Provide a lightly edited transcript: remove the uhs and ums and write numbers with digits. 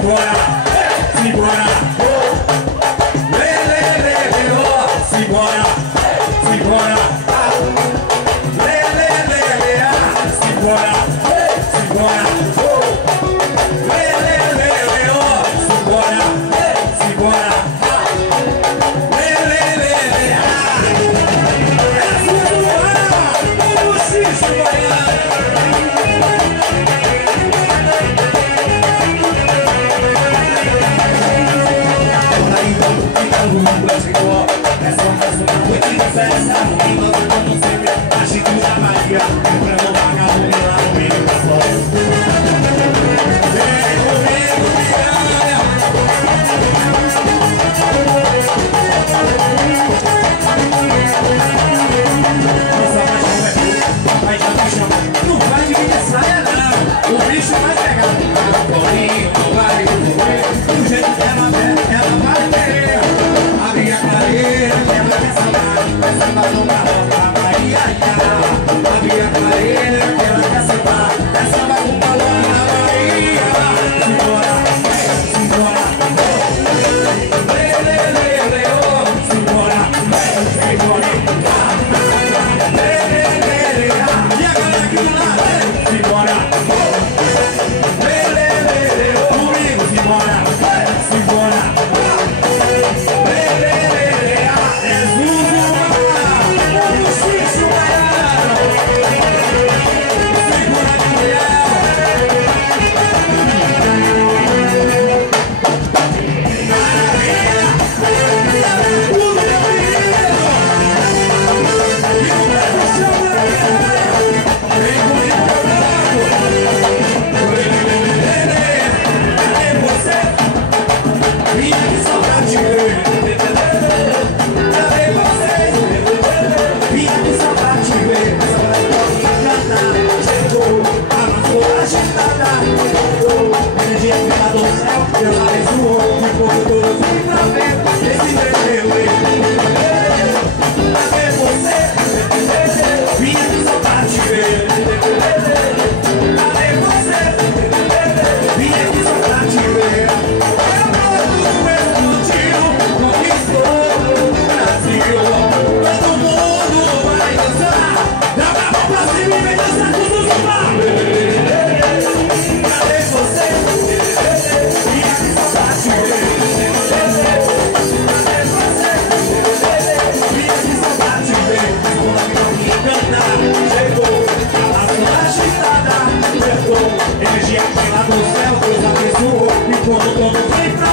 simbora, simbora. Lê, lê, lê, lê, ó, simbora, simbora. Lê, lê, lê, lê, simbora, simbora. Lê, lê, lê, lê, ó, simbora, simbora. Lê, lê, lê, lê, é o xixi baiano. Essa noite de festa, rima como sempre, a gente usa Maria, lembrando o vagabundo lá no meio da floresta. Vem comigo, piranha. Nossa, vai já me chamar, não vai dividir saia não, o bicho vai pegar. A Paulinha não vai morrer, do jeito que ela vai querer. Abre a clareira, que ela quer sambar, vai sambar no barro da Bahia. Abre a clareira, que ela quer sambar, vai sambar com balão na Bahia. Simbora, simbora, lê, lê, lê, lê, oh. Simbora, simbora, lê, lê, lê, lê, e a galera aqui do lado, simbora, lê, lê, lê, lê, comigo, simbora, simbora. Energia que vem lá do céu, Deus abençoou. E quando todo vem pra